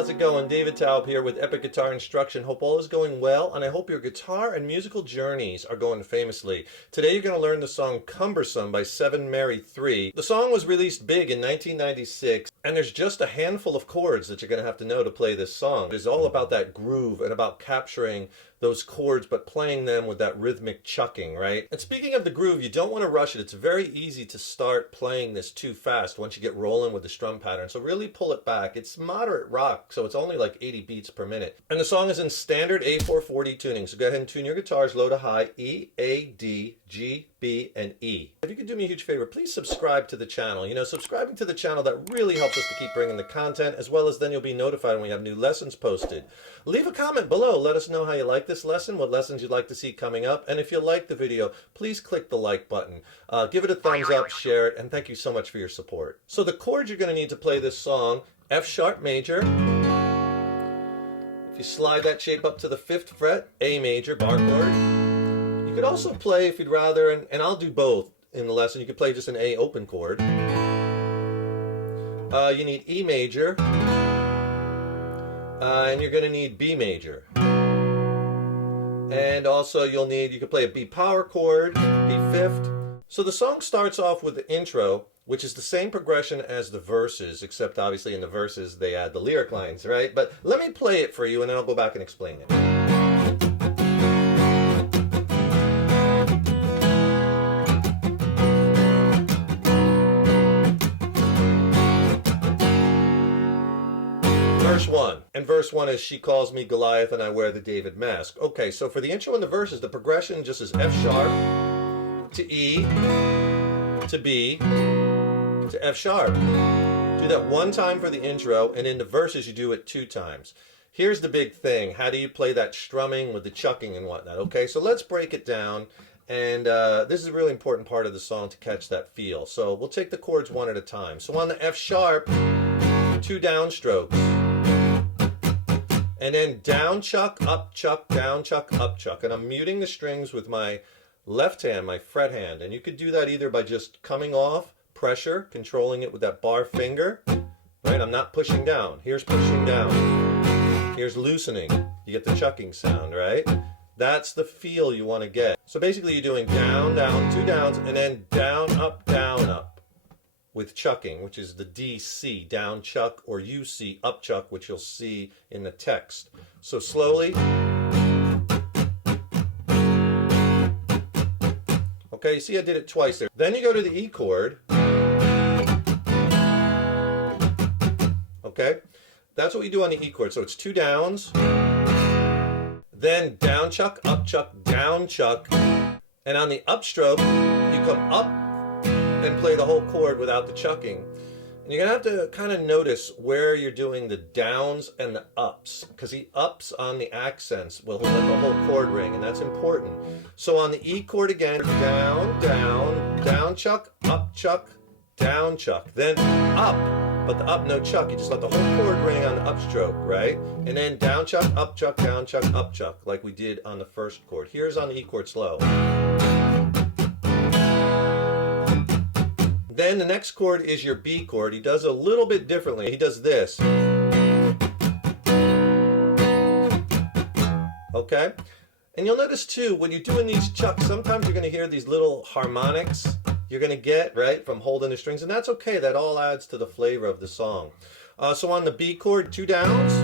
how's it going? David Taub here with Epic Guitar Instruction. Hope all is going well, and I hope your guitar and musical journeys are going famously. Today you're going to learn the song Cumbersome by Seven Mary 3. The song was released big in 1996, and there's just a handful of chords that you're going to have to know to play this song. It's all about that groove and about capturing those chords but playing them with that rhythmic chucking, right? And speaking of the groove, you don't want to rush it. It's very easy to start playing this too fast once you get rolling with the strum pattern. So really pull it back. It's moderate rock, so it's only like 80 beats per minute. And the song is in standard A440 tuning. So go ahead and tune your guitars low to high, E, A, D, G, B, and E. If you could do me a huge favor, please subscribe to the channel. You know, subscribing to the channel, that really helps us to keep bringing the content, as well as then you'll be notified when we have new lessons posted. Leave a comment below. Let us know how you like this lesson, what lessons you'd like to see coming up, and if you like the video, please click the like button. Give it a thumbs up, share it, and thank you so much for your support. So the chords you're going to need to play this song: F sharp major. If you slide that shape up to the 5th fret, A major, bar chord. You could also play, if you'd rather, and I'll do both in the lesson, you could play just an A open chord. You need E major, and you're going to need B major. And also you could play a B power chord, B 5th. So the song starts off with the intro, which is the same progression as the verses, except obviously in the verses they add the lyric lines, right? But let me play it for you and then I'll go back and explain it. Verse 1. And verse 1 is, she calls me Goliath and I wear the David mask. Okay, so for the intro and the verses, the progression just is F sharp to E to B to F sharp. Do that one time for the intro, and in the verses you do it 2 times. Here's the big thing. How do you play that strumming with the chucking and whatnot? Okay, so let's break it down. And this is a really important part of the song to catch that feel. So we'll take the chords one at a time. So on the F sharp, 2 downstrokes. And then down chuck, up chuck, down chuck, up chuck. And I'm muting the strings with my left hand, my fret hand. And you could do that either by just coming off, pressure, controlling it with that bar finger. Right, I'm not pushing down. Here's pushing down. Here's loosening. You get the chucking sound, right? That's the feel you want to get. So basically you're doing down, down, 2 downs, and then down, up, with chucking, which is the DC, down chuck, or UC, up chuck, which you'll see in the text. So slowly. Okay, you see I did it twice there. Then you go to the E chord. Okay, that's what we do on the E chord. So it's 2 downs, then down chuck, down chuck, and on the upstroke, you come up and play the whole chord without the chucking. And you're going to have to kind of notice where you're doing the downs and the ups, because the ups on the accents will let the whole chord ring, and that's important. So on the E chord again, down, down, down chuck, down chuck, then up, but the up no chuck, you just let the whole chord ring on the upstroke, right? And then down chuck, down chuck, up chuck, like we did on the first chord. Here's on the E chord slow. Then the next chord is your B chord. He does a little bit differently. He does this. Okay? And you'll notice too, when you're doing these chucks, sometimes you're going to hear these little harmonics you're going to get, right, from holding the strings. And that's okay. That all adds to the flavor of the song. So on the B chord, 2 downs,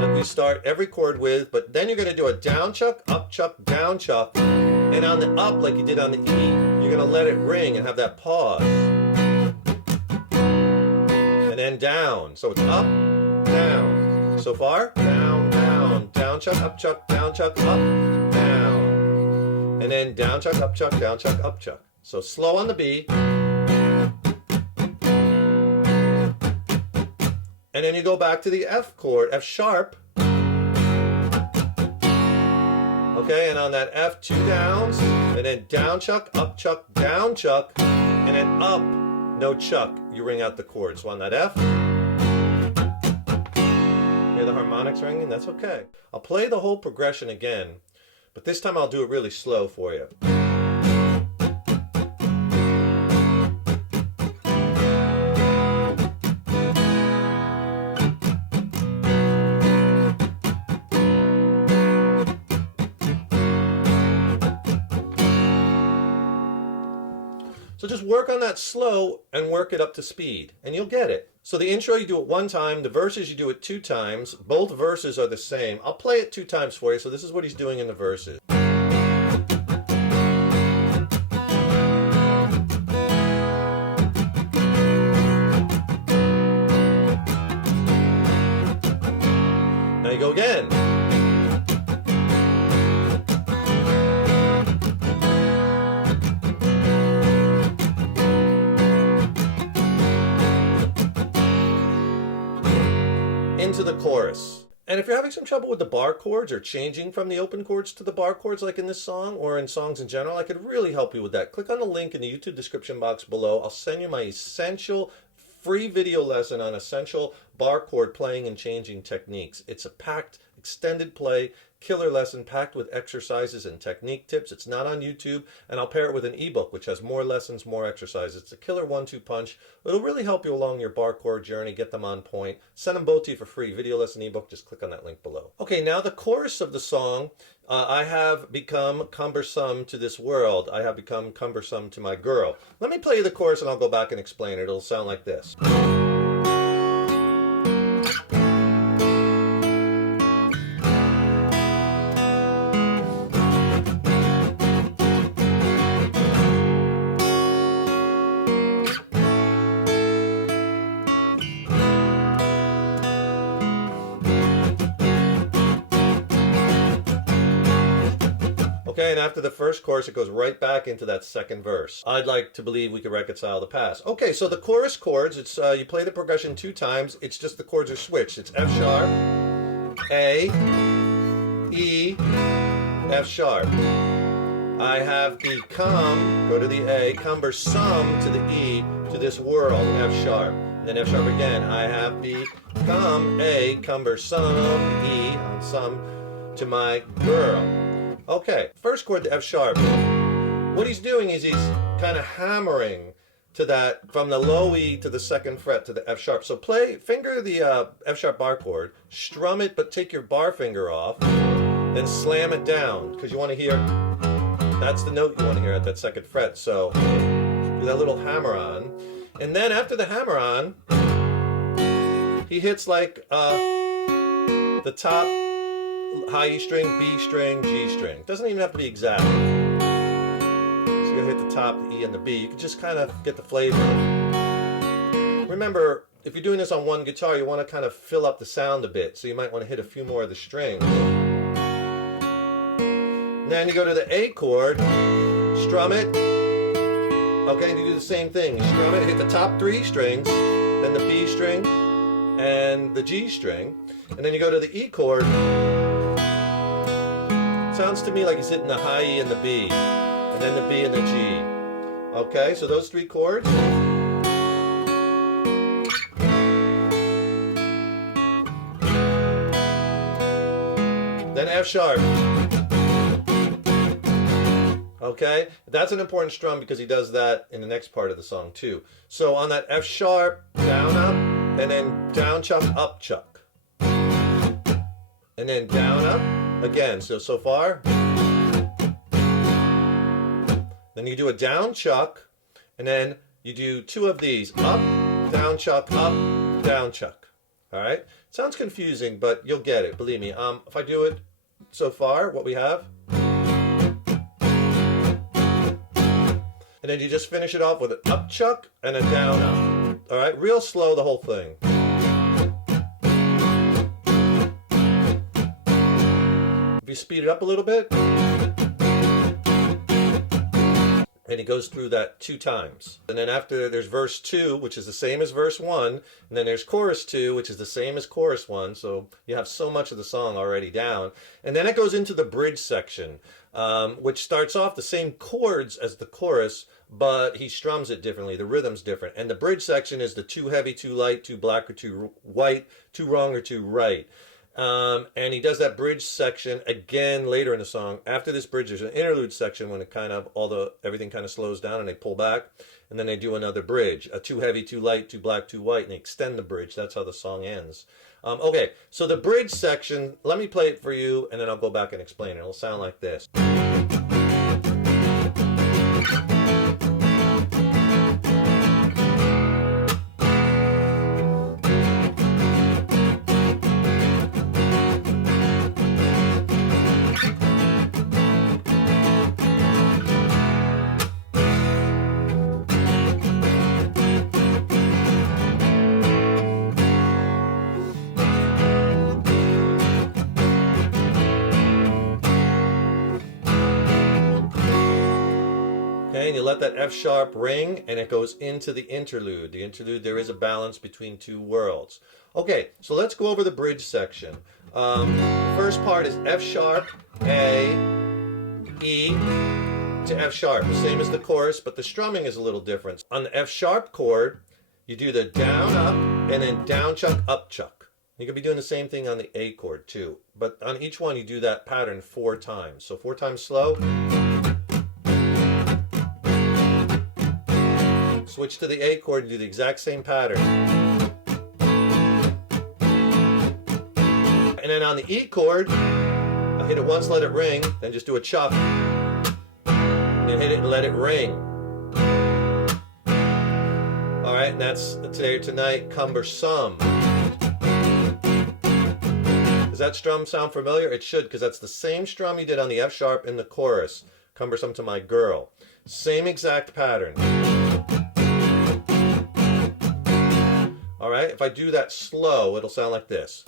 like we start every chord with, but then you're going to do a down chuck, down chuck. And on the up, like you did on the E, you're going to let it ring and have that pause. And then down. So it's up, down. So far, down, down, down chuck, up, down chuck, up, down. And then down chuck, down chuck, up chuck. So slow on the B. And then you go back to the F chord, F sharp. Okay, and on that F, 2 downs, and then down chuck, down chuck, and then up, no chuck. You ring out the chord. So on that F, hear the harmonics ringing? That's okay. I'll play the whole progression again, but this time I'll do it really slow for you. So just work on that slow and work it up to speed, and you'll get it. So the intro you do it one time, the verses you do it 2 times. Both verses are the same. I'll play it 2 times for you. So this is what he's doing in the verses. Now you go again. Into the chorus. And if you're having some trouble with the bar chords or changing from the open chords to the bar chords like in this song or in songs in general, I could really help you with that. Click on the link in the YouTube description box below. I'll send you my essential free video lesson on essential bar chord playing and changing techniques. It's a packed, extended play, killer lesson packed with exercises and technique tips. It's not on YouTube, and I'll pair it with an ebook which has more lessons, more exercises. It's a killer 1-2 punch. It'll really help you along your bar chord journey, get them on point. Send them both to you for free. Video lesson, ebook, just click on that link below. Okay, now the chorus of the song, I have become cumbersome to this world. I have become cumbersome to my girl. Let me play you the chorus and I'll go back and explain it. It'll sound like this. Okay, and after the first chorus, it goes right back into that second verse. I'd like to believe we could reconcile the past. Okay, so the chorus chords, it's you play the progression 2 times. It's just the chords are switched. It's F sharp, A, E, F sharp. I have become, go to the A, cumbersome to the E, to this world, F sharp. And then F sharp again. I have become a cumbersome, E, on some, to my girl. Okay, first chord, the F sharp. What he's doing is he's kind of hammering to that, from the low E to the second fret to the F sharp. So finger the F sharp bar chord, strum it, but take your bar finger off, then slam it down, because you want to hear, that's the note you want to hear at that second fret. So do that little hammer on. And then after the hammer on, he hits like the top high E string, B string, G string. Doesn't even have to be exact. So you're gonna hit the top, the E, and the B. You can just kind of get the flavor. Remember, if you're doing this on one guitar, you want to kind of fill up the sound a bit. So you might want to hit a few more of the strings. And then you go to the A chord, strum it. Okay, and you do the same thing. You strum it, hit the top 3 strings, then the B string, and the G string. And then you go to the E chord. Sounds to me like he's hitting the high E and the B, and then the B and the G. Okay, so those 3 chords. Then F sharp. Okay, that's an important strum because he does that in the next part of the song too. So on that F sharp, down, up, and then down, chuck, up, chuck. And then down, up. Again, so far. Then you do a down chuck, and then you do 2 of these. Up, down chuck, up, down chuck. All right? Sounds confusing, but you'll get it, believe me. If I do it so far, what we have. And then you just finish it off with an up chuck and a down up. All right? Real slow, the whole thing. You speed it up a little bit, and he goes through that 2 times. And then after, there's verse 2, which is the same as verse 1, and then there's chorus 2, which is the same as chorus 1, so you have so much of the song already down. And then it goes into the bridge section, which starts off the same chords as the chorus, but he strums it differently. The rhythm's different. And the bridge section is the too heavy, too light, too black or too white, too wrong or too right. And he does that bridge section again later in the song. After this bridge, there's an interlude section when it kind of everything kind of slows down and they pull back, and then they do another bridge, a too heavy, too light, too black, too white, and they extend the bridge. That's how the song ends. Okay, so the bridge section, let me play it for you, and then I'll go back and explain it. It'll sound like this. Okay, and you let that F sharp ring, and it goes into the interlude. The interlude, there is a balance between two worlds. Okay, so let's go over the bridge section. First part is F sharp, A, E to F sharp, same as the chorus, but the strumming is a little different. On the F sharp chord, you do the down, up, and then down chuck, up chuck. You could be doing the same thing on the A chord too, but on each one you do that pattern 4 times. So 4 times slow. Switch to the A chord and do the exact same pattern. And then on the E chord, I hit it once, let it ring, then just do a chuck. And then hit it and let it ring. Alright, and that's today or tonight, Cumbersome. Does that strum sound familiar? It should, because that's the same strum you did on the F sharp in the chorus. Cumbersome to my girl. Same exact pattern. Alright, if I do that slow, it'll sound like this.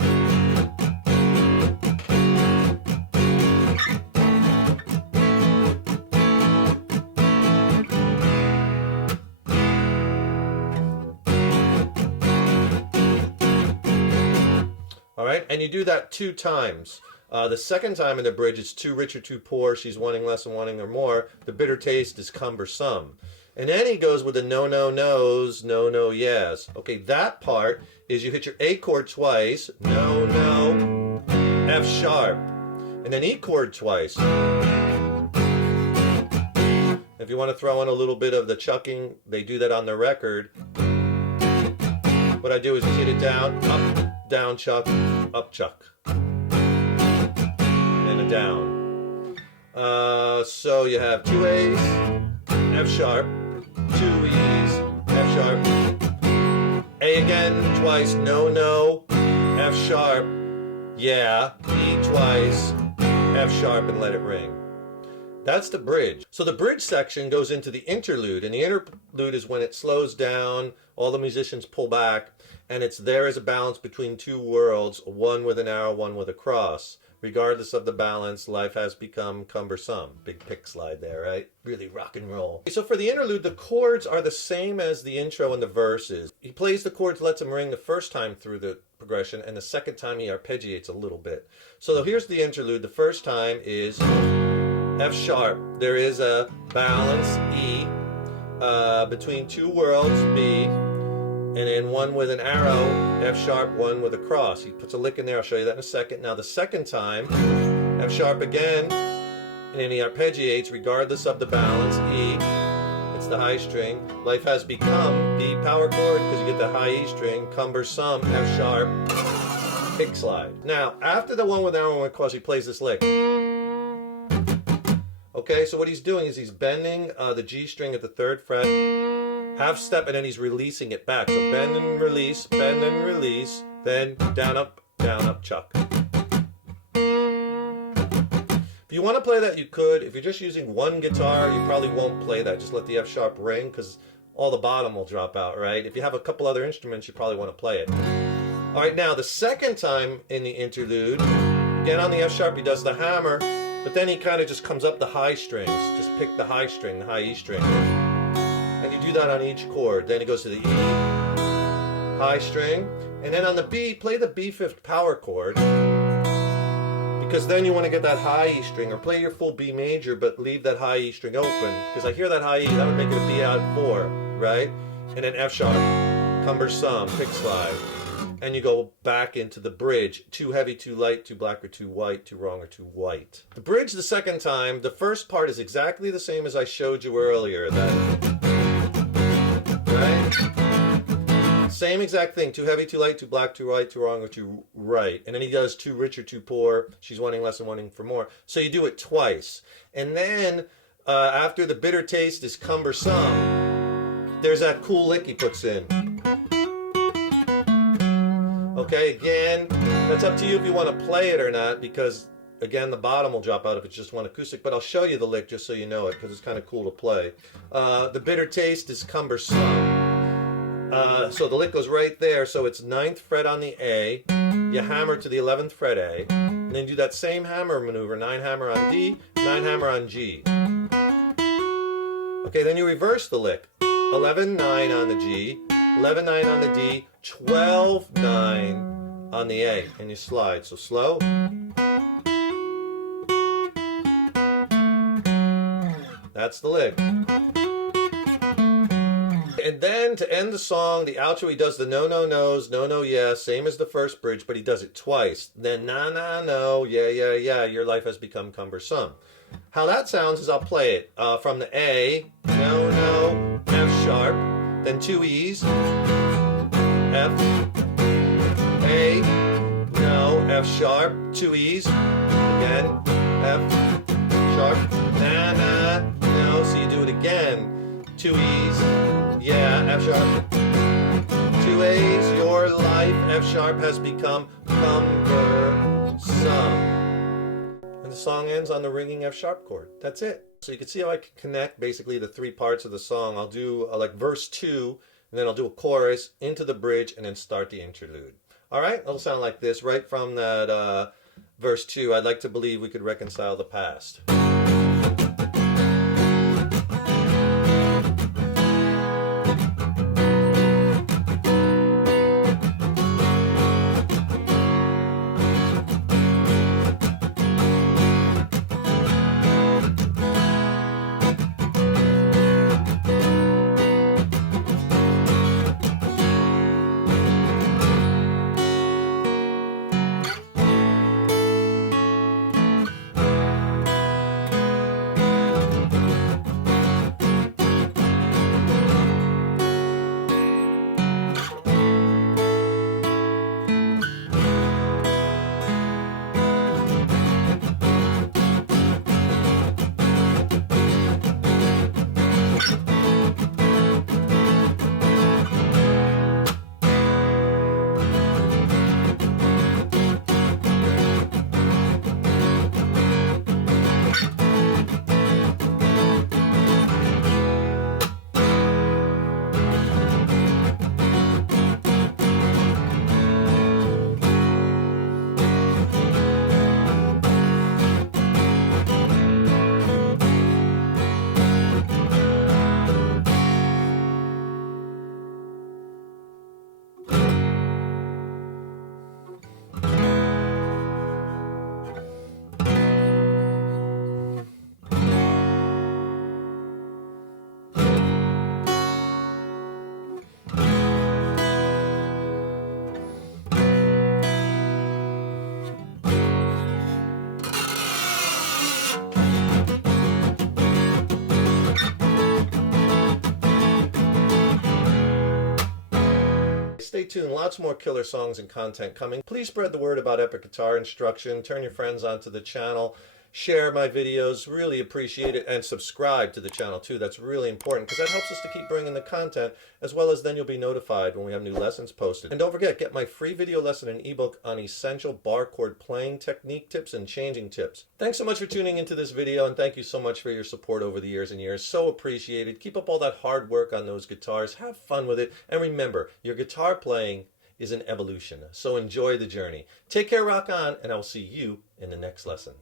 Alright, and you do that 2 times. The second time in the bridge, it's too rich or too poor, she's wanting less and wanting or more. The bitter taste is cumbersome. And then he goes with the no, no, no's, no, no, yes. Okay, that part is you hit your A chord twice, no, no, F sharp, and then E chord twice. If you want to throw in a little bit of the chucking, they do that on the record. What I do is just hit it down, up, down, chuck, up, chuck, and a down. So you have 2 A's, F sharp, 2 E's, F sharp, A again twice, no, no, F sharp, yeah, E twice, F sharp, and let it ring. That's the bridge. So the bridge section goes into the interlude, and the interlude is when it slows down, all the musicians pull back, and it's there as a balance between two worlds, one with an arrow, one with a cross. Regardless of the balance, life has become cumbersome. Big pick slide there, right? Really rock and roll. So for the interlude, the chords are the same as the intro and the verses. He plays the chords, lets them ring the first time through the progression, and the second time he arpeggiates a little bit. So here's the interlude. The first time is F sharp. There is a balance, E, between two worlds, B, and then one with an arrow, F sharp, one with a cross. He puts a lick in there, I'll show you that in a second. Now the second time, F sharp again, and then he arpeggiates regardless of the balance, E, it's the high string. Life has become, B power chord, because you get the high E string, cumbersome, F sharp, pick slide. Now, after the one with arrow and one with cross, he plays this lick. Okay, so what he's doing is he's bending the G string at the 3rd fret, half step, and then he's releasing it back. So bend and release, then down, up, chuck. If you want to play that, you could. If you're just using one guitar, you probably won't play that. Just let the F sharp ring, because all the bottom will drop out, right? If you have a couple other instruments, you probably want to play it. All right, now the second time in the interlude, again on the F sharp, he does the hammer, but then he kind of just comes up the high strings. Just pick the high string, the high E string. And you do that on each chord. Then he goes to the E, high string, and then on the B, play the B5 power chord, because then you want to get that high E string, or play your full B major, but leave that high E string open, because I hear that high E, that would make it a B out 4, right? And then F sharp, cumbersome, pick slide. And you go back into the bridge. Too heavy, too light, too black or too white, too wrong or too white. The bridge the second time, the first part is exactly the same as I showed you earlier. Right? Same exact thing. Too heavy, too light, too black, too white, too wrong or too right. And then he does too rich or too poor. She's wanting less and wanting for more. So you do it twice. And then after the bitter taste is cumbersome, there's that cool lick he puts in. Okay, again, that's up to you if you want to play it or not, because, again, the bottom will drop out if it's just one acoustic, but I'll show you the lick just so you know it, because it's kind of cool to play. The bitter taste is cumbersome. So the lick goes right there, so it's 9th fret on the A, you hammer to the 11th fret A, and then do that same hammer maneuver, 9 hammer on D, 9 hammer on G. Okay, then you reverse the lick. 11-9 on the G, 11-9 on the D, 12-9 on the A, and you slide. So slow. That's the lick. And then to end the song, the outro, he does the no, no, no's, no, no, yes, same as the first bridge, but he does it twice. Then na, na, no, yeah, yeah, yeah, your life has become cumbersome. How that sounds is I'll play it from the A, no, no, F sharp, then 2 E's, F, A, no, F sharp, 2 E's, again, F sharp, na, na, no, so you do it again, 2 E's, yeah, F sharp, 2 A's, your life, F sharp has become cumbersome. And the song ends on the ringing F sharp chord. That's it. So you can see how I can connect basically the 3 parts of the song. I'll do like verse 2, and then I'll do a chorus into the bridge, and then start the interlude. All right, it'll sound like this right from that verse 2. I'd like to believe we could reconcile the past. Stay tuned, lots more killer songs and content coming. Please spread the word about Epic Guitar Instruction. Turn your friends onto the channel. Share my videos, really appreciate it. And subscribe to the channel too, that's really important because that helps us to keep bringing the content, as well as then you'll be notified when we have new lessons posted. And don't forget, get my free video lesson and ebook on essential bar chord playing technique tips and changing tips. Thanks so much for tuning into this video, and thank you so much for your support over the years and years. So appreciated. Keep up all that hard work on those guitars. Have fun with it. And remember, your guitar playing is an evolution. So enjoy the journey. Take care, rock on, and I will see you in the next lesson.